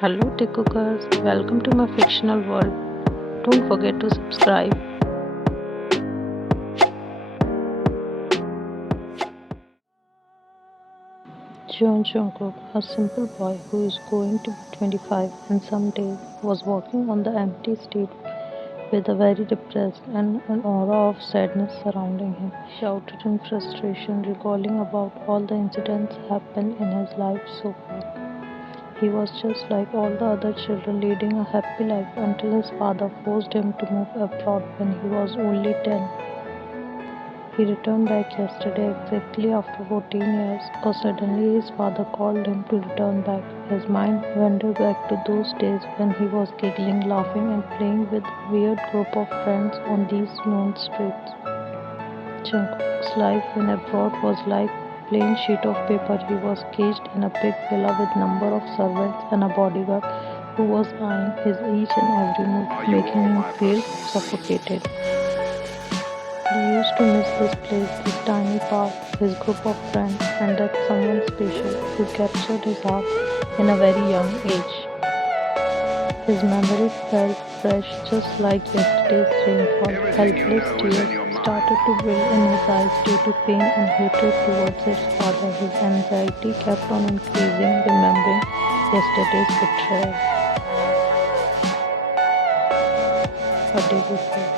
Hello TAEKOOKers, welcome to my fictional world. Don't forget to subscribe. Jungkook, a simple boy who is going to be 25 in some days, was walking on the empty street with a very depressed and an aura of sadness surrounding him. He shouted in frustration, recalling about all the incidents happened in his life so far. He was just like all the other children, leading a happy life until his father forced him to move abroad when he was only 10. He returned back yesterday exactly after 14 years, or suddenly his father called him to return back. His mind wandered back to those days when he was giggling, laughing, and playing with a weird group of friends on these lone streets. Jungkook's life when abroad was like a plain sheet of paper. He was caged in a big villa with number of servants and a bodyguard who was eyeing his each and every move, making him feel suffocated. He used to miss this place, this tiny park, his group of friends, and that someone special who captured his heart in a very young age. His memory felt fresh, just like yesterday's rainfall. Helpless tears started to build in his eyes due to pain and hatred towards his father. His anxiety kept on increasing, remembering yesterday's betrayal. A day before,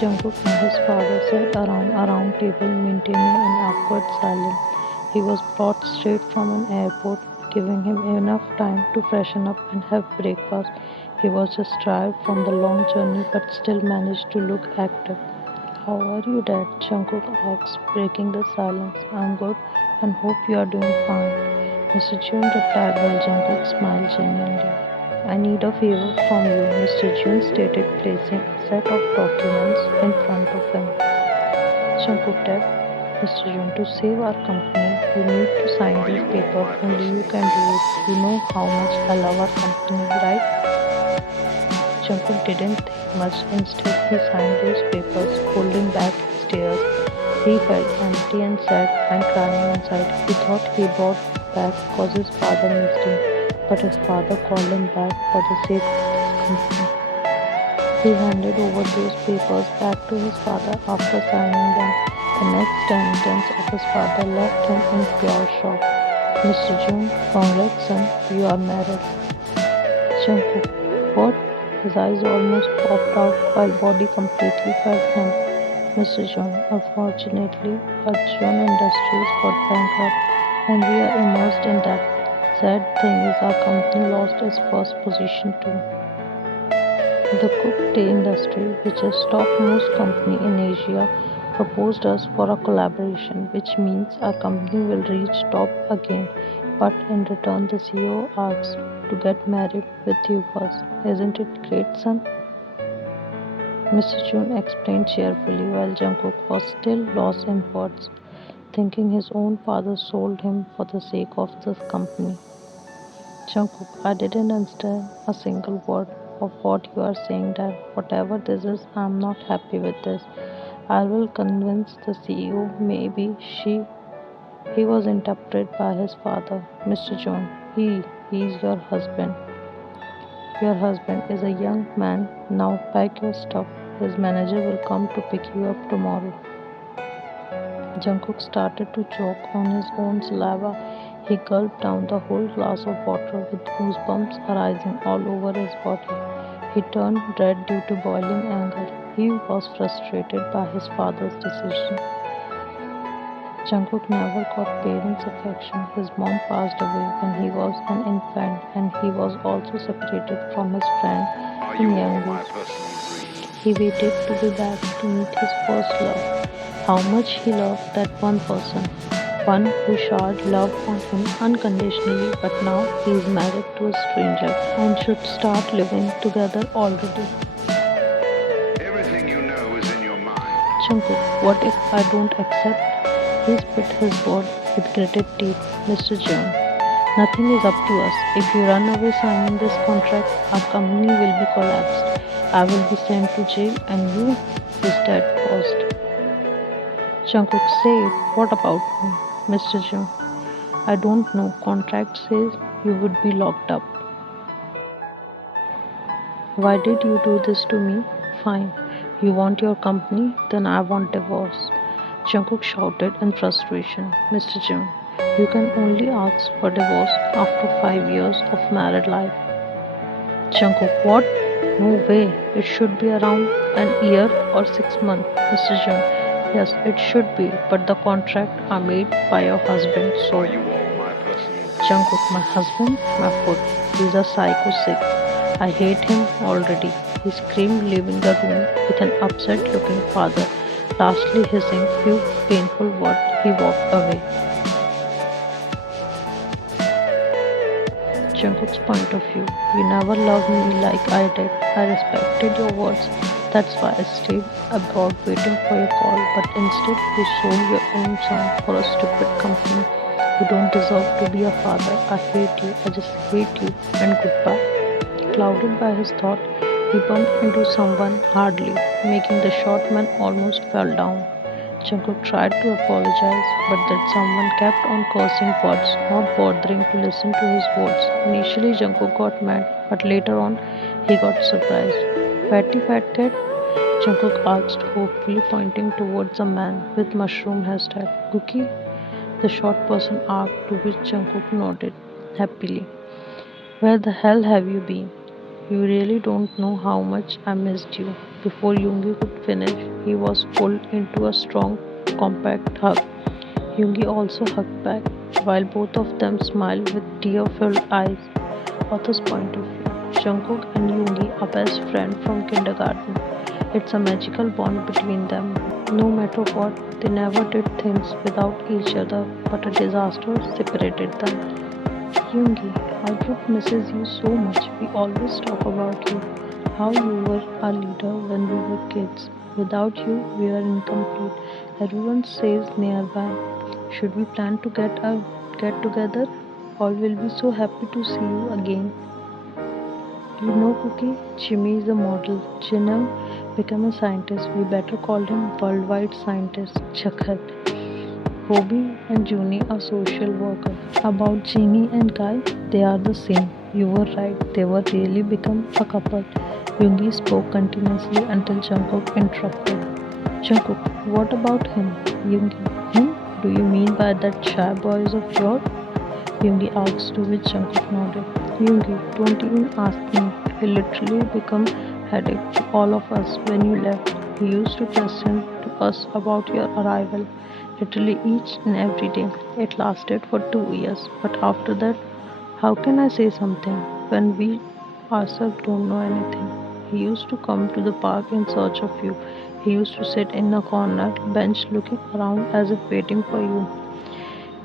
Jungkook and his father sat around a round table, maintaining an awkward silence. He was brought straight from an airport, giving him enough time to freshen up and have breakfast. He was just tired from the long journey but still managed to look active. How are you, Dad? Jungkook asked, breaking the silence. I'm good and hope you are doing fine. Mr. June replied while Jungkook smiled genuinely. I need a favor from you, Mr. June stated, placing a set of documents in front of him. Jungkook said, Mr. June, to save our company, you need to sign this paper. Only you can do it. You know how much I love our company, right? Jungkook didn't think much. Instead, he signed those papers, holding back his tears. He felt empty and sad and crying inside. He thought he brought back because his father missed him, but his father called him back for the sake of this company. He handed over those papers back to his father after signing them. The next sentence of his father left him in pure shock. Mr. June, congrats son, you are married. Jungkook, what? His eyes almost popped out while body completely felt numb. Mr. June, unfortunately, our June Industries got bankrupt and we are immersed in debt. Sad thing is our company lost its first position too. The Cook Tea industry, which is topmost company in Asia, proposed us for a collaboration, which means our company will reach top again. But in return, the CEO asks to get married with you first. Isn't it great, son? Mr. June explained cheerfully while Jungkook was still lost in words, thinking his own father sold him for the sake of this company. Jungkook, I didn't understand a single word of what you are saying, Dad. Whatever this is, I'm not happy with this. I will convince the CEO. Maybe he was interrupted by his father. Mr. John, he's your husband. Your husband is a young man. Now pack your stuff. His manager will come to pick you up tomorrow. Jungkook started to choke on his own saliva. He gulped down the whole glass of water with goosebumps arising all over his body. He turned red due to boiling anger. He was frustrated by his father's decision. Jungkook never got parents' affection. His mom passed away when he was an infant, and he was also separated from his friend in young age. He waited to be back to meet his first love. How much he loved that one person, one who showered love on him unconditionally, but now he is married to a stranger and should start living together already. Everything you know is in your mind. Jungkook, what if I don't accept? He spit his word with gritted teeth. Mr. John, nothing is up to us. If you run away signing this contract, our company will be collapsed. I will be sent to jail and you, his dad paused. Jungkook said, what about me, Mr. John? I don't know. Contract says you would be locked up. Why did you do this to me? Fine. You want your company? Then I want divorce. Jungkook shouted in frustration. Mr. Jung, you can only ask for divorce after 5 years of married life. Jungkook, what? No way. It should be around an year or 6 months, Mr. Jung. Yes, it should be, but the contract are made by your husband, so. Are you all my personal Jungkook, my husband, my foot. He's a psycho sick. I hate him already. He screamed, leaving the room with an upset looking father. Lastly, hissing few painful words, he walked away. Jungkook's point of view. You never loved me like I did. I respected your words. That's why I stayed abroad waiting for your call. But instead, you sold your own son for a stupid company. You don't deserve to be a father. I hate you. I just hate you. And goodbye. Clouded by his thought, he bumped into someone hardly, making the short man almost fell down. Jungkook tried to apologize, but that someone kept on cursing words, not bothering to listen to his words. Initially, Jungkook got mad, but later on, he got surprised. Fatty fat cat? Jungkook asked, hopefully pointing towards a man with mushroom hairstyle. Cookie? The short person asked, to which Jungkook nodded happily. Where the hell have you been? You really don't know how much I missed you. Before Yoongi could finish, he was pulled into a strong, compact hug. Yoongi also hugged back, while both of them smiled with tear-filled eyes. Author's point of view. Jungkook and Yoongi are best friends from kindergarten. It's a magical bond between them. No matter what, they never did things without each other, but a disaster separated them. Yoongi, our group misses you so much. We always talk about you, how you were our leader when we were kids. Without you, we are incomplete. Everyone stays nearby. Should we plan to get together? All will be so happy to see you again. You know, Cookie, Jimmy is a model. Jinung became a scientist. We better call him worldwide scientist. Chakhat. Bobby and Junie are social workers. About Jeannie and Guy, they are the same. You were right, they were really become a couple. Yoongi spoke continuously until Jungkook interrupted. Jungkook, what about him? Yoongi, him? Do you mean by that shy boys of yours? Yoongi asked, to which Jungkook nodded. Yoongi, don't even ask me. He literally became headache to all of us when you left. He used to question to us about your arrival, literally each and every day. It lasted for 2 years, but after that, how can I say something when we ourselves don't know anything? He used to come to the park in search of you. He used to sit in a corner bench looking around as if waiting for you.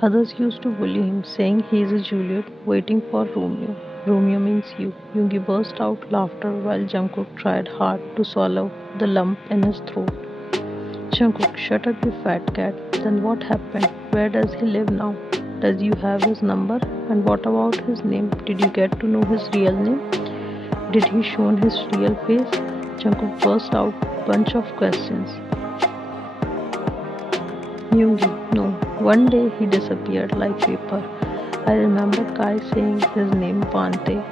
Others used to bully him, saying he is a Juliet waiting for Romeo. Romeo means you. Yoongi burst out laughter while Jungkook tried hard to swallow the lump in his throat. Jungkook, shut up, you fat cat. Then what happened? Where does he live now? Does you have his number? And what about his name? Did you get to know his real name? Did he show his real face? Jungkook burst out bunch of questions. Yoongi, no. One day he disappeared like vapor. I remember Kai saying his name Pante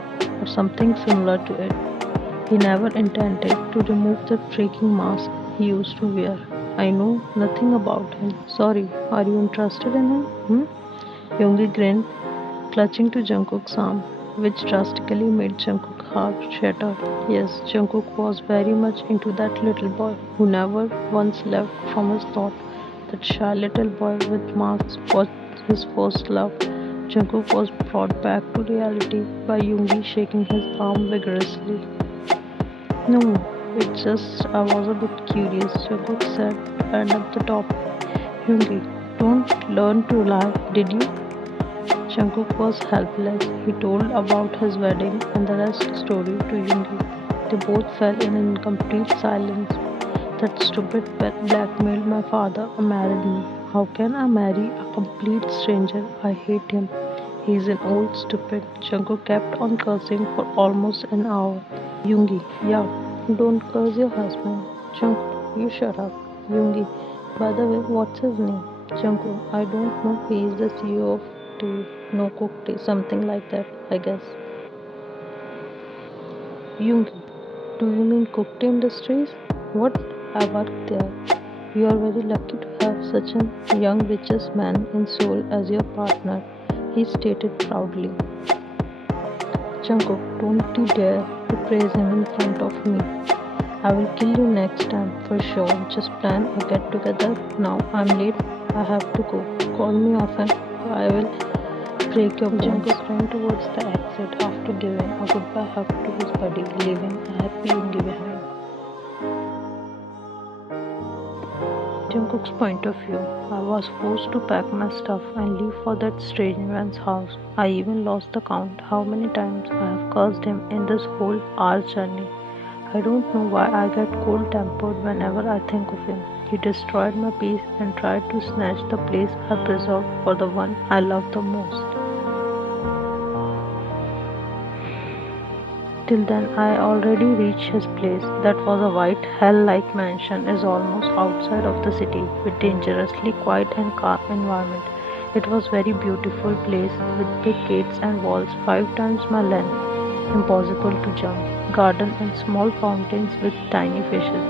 or something similar to it. He never intended to remove the freaking mask he used to wear. I know nothing about him. Sorry, are you interested in him? Yoongi grinned, clutching to Jungkook's arm, which drastically made Jungkook's heart shatter. Yes, Jungkook was very much into that little boy who never once left from his thought. That shy little boy with marks was his first love. Jungkook was brought back to reality by Yoongi shaking his arm vigorously. No, it's just I was a bit curious, Jungkook said to end up the top. Yoongi, don't learn to lie, did you? Jungkook was helpless. He told about his wedding and the rest story to Yoongi. They both fell in incomplete silence. That stupid pet blackmailed my father and married me. How can I marry a complete stranger? I hate him. He's an old stupid. Jungkook kept on cursing for almost an hour. Yoongi, yeah, don't curse your husband. Jungkook, you shut up. Yoongi, by the way, what's his name? Jungkook, I don't know. He is the CEO of Tea, No Cook Tea, something like that, I guess. Yoongi, Do you mean Cooked Industries? What? I work there. You are very lucky to have such a young richest man in Seoul as your partner, he stated proudly. Jungkook, don't you dare to praise him in front of me. I will kill you next time for sure. Just plan a get together now. I'm late. I have to go. Call me often. I will break your bones. Jungkook ran towards the exit after giving a goodbye hug to his buddy, leaving a happy Yoongi behind. Jungkook's point of view. I was forced to pack my stuff and leave for that strange man's house. I even lost the count how many times I have cursed him in this whole hour's journey. I don't know why I get cold-tempered whenever I think of him. He destroyed my peace and tried to snatch the place I preserved for the one I love the most. Till then, I already reached his place. That was a white, hell-like mansion, is almost outside of the city, with dangerously quiet and calm environment. It was very beautiful place with big gates and walls 5 times my length. Impossible to jump. Garden and small fountains with tiny fishes.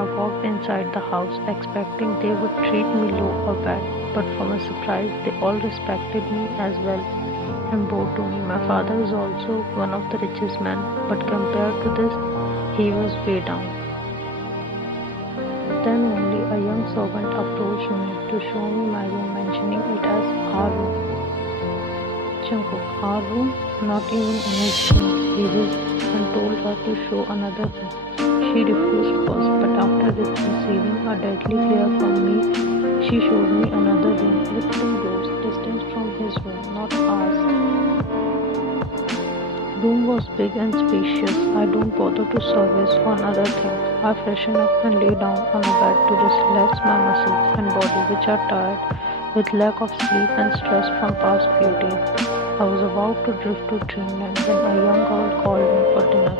I walked inside the house expecting they would treat me low or bad, but for my surprise, they all respected me as well and bowed to me. My father is also one of the richest men, but compared to this, he was way down. Then only a young servant approached me to show me my room, mentioning it as our room. Jungkook, our room? Not even in his dreams. He hissed and told her to show another room. She refused first, but after receiving a deadly glare from me, she showed me another room with 2 doors, distant from his room, not ours. Room was big and spacious. I don't bother to service on other things. I freshen up and lay down on a bed to relax my muscles and body, which are tired with lack of sleep and stress from past few days. I was about to drift to dreamland when a young girl called me for dinner.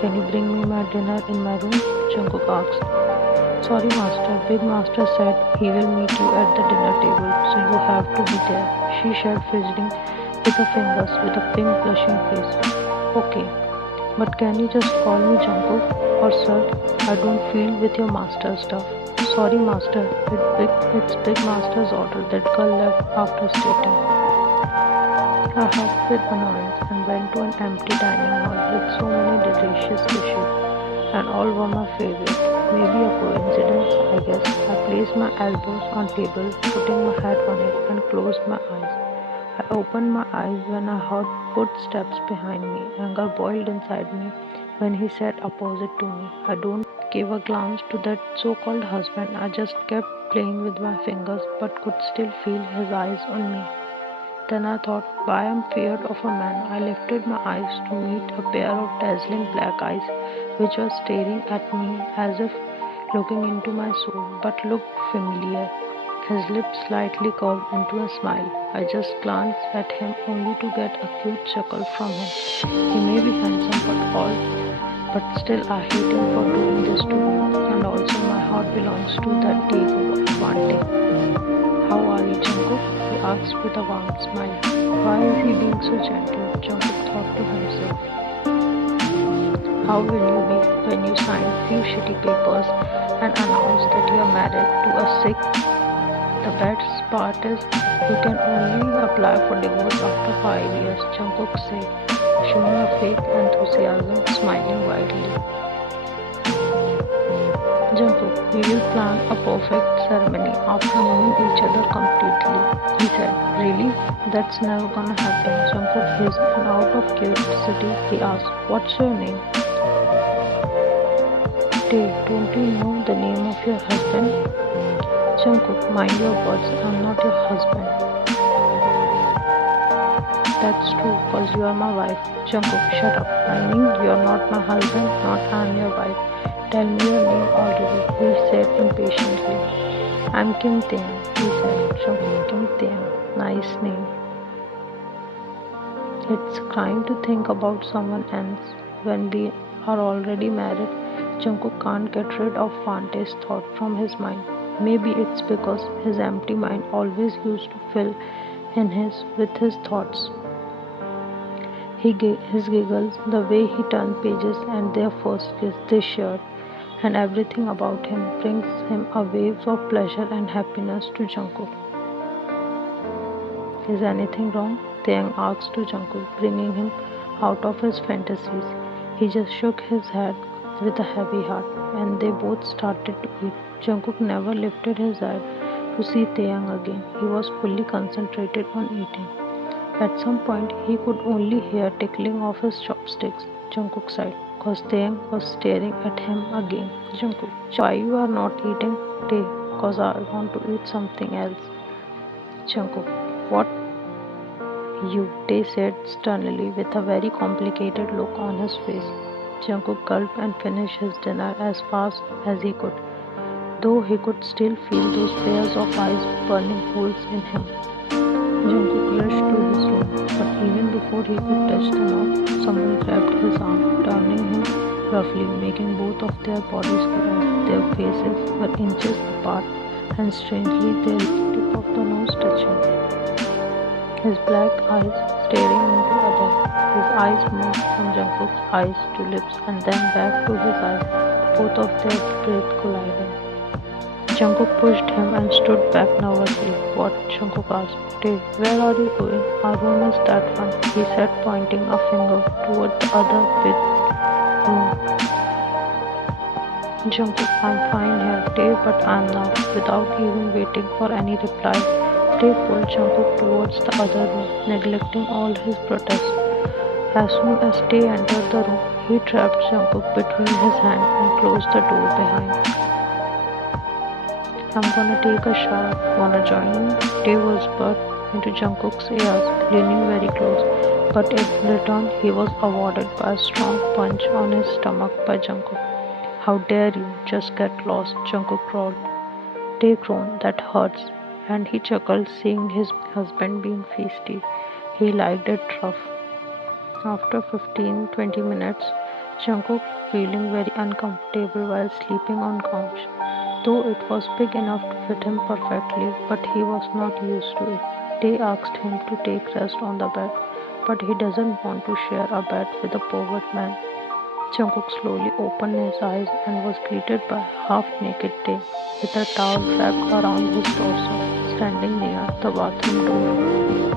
Can you bring me my dinner in my room? Jungkook asked. Sorry, master. Big master said he will meet you at the dinner table, so you have to be there. She said, fidgeting with her fingers with a pink blushing face. Okay, but can you just call me Jungkook or sir? I don't feel with your master stuff. Sorry, master. It's big master's order. That girl left after stating. I huffed with annoyance and went to an empty dining hall with so many delicious dishes, and all were my favorite. Maybe a coincidence, I guess. I placed my elbows on table, putting my head on it, and closed my eyes. I opened my eyes when I heard footsteps behind me. Anger boiled inside me when he sat opposite to me. I don't give a glance to that so-called husband. I just kept playing with my fingers, but could still feel his eyes on me. Then I thought, why I'm feared of a man. I lifted my eyes to meet a pair of dazzling black eyes, which were staring at me as if looking into my soul, but looked familiar. His lips slightly curved into a smile. I just glanced at him only to get a cute chuckle from him. He may be handsome but still I hate him for doing this to me. And also my heart belongs to that TAEKOOK one day. How are you, Jungkook? He asked with a warm smile. Why is he being so gentle? Jungkook thought to himself. How will you be when you sign few shitty papers and announce that you are married to a sick? The best part is you can only apply for divorce after 5 years, Jungkook said, showing a fake enthusiasm, smiling widely. Jungkook, we will plan a perfect ceremony after knowing each other completely, he said. Really? That's never gonna happen. Jungkook hissed, and out of curiosity, he asked, what's your name? Tae, don't you know the name of your husband? Jungkook, mind your words, I'm not your husband. That's true, cause you are my wife. Jungkook, shut up. I mean, you are not my husband, not I'm your wife. Tell me your name already, he said impatiently. I'm Kim Taehyung, he said. Jungkook, Kim Taehyung, nice name. It's crime to think about someone else when we are already married. Jungkook can't get rid of Fantae's thought from his mind. Maybe it's because his empty mind always used to fill with his thoughts. His giggles, the way he turned pages and their first kiss they shared, and everything about him brings him a wave of pleasure and happiness to Jungkook. Is anything wrong? Taehyung asked to Jungkook, bringing him out of his fantasies. He just shook his head with a heavy heart, and they both started to eat. Jungkook never lifted his head to see Taehyung again. He was fully concentrated on eating. At some point, he could only hear tickling of his chopsticks. Jungkook sighed, cause Taehyung was staring at him again. Jungkook, why you are not eating? Tae, cause I want to eat something else. Jungkook, what? You, Tae said sternly with a very complicated look on his face. Jungkook gulped and finished his dinner as fast as he could, though he could still feel those pairs of eyes burning holes in him. Jungkook rushed to his room, but even before he could touch the knob, someone grabbed his arm, turning him roughly, making both of their bodies collide. Their faces were inches apart, and strangely their tip of the nose touching. His black eyes staring into others. His eyes moved from Jungkook's eyes to lips and then back to his eyes, both of their breath colliding. Jungkook pushed him and stood back nervously. What? Jungkook asked. Tae, where are you going? Our room is that one, he said, pointing a finger toward the other big room. Jungkook, I'm fine here, Tae, but I'm not. Without even waiting for any reply, Tae pulled Jungkook towards the other room, neglecting all his protests. As soon as Tae entered the room, he trapped Jungkook between his hands and closed the door behind. I'm gonna take a shower. Wanna join me? Tae whispered into Jungkook's ears, leaning very close. But in return, he was awarded by a strong punch on his stomach by Jungkook. How dare you? Just get lost, Jungkook growled. Tae groaned, that hurts, and he chuckled seeing his husband being feisty. He liked it rough. After 15-20 minutes, Jungkook feeling very uncomfortable while sleeping on couch. Though it was big enough to fit him perfectly, but he was not used to it. Tae asked him to take rest on the bed, but he doesn't want to share a bed with a pervert man. Jungkook slowly opened his eyes and was greeted by half-naked Tae with a towel wrapped around his torso, standing near the bathroom door.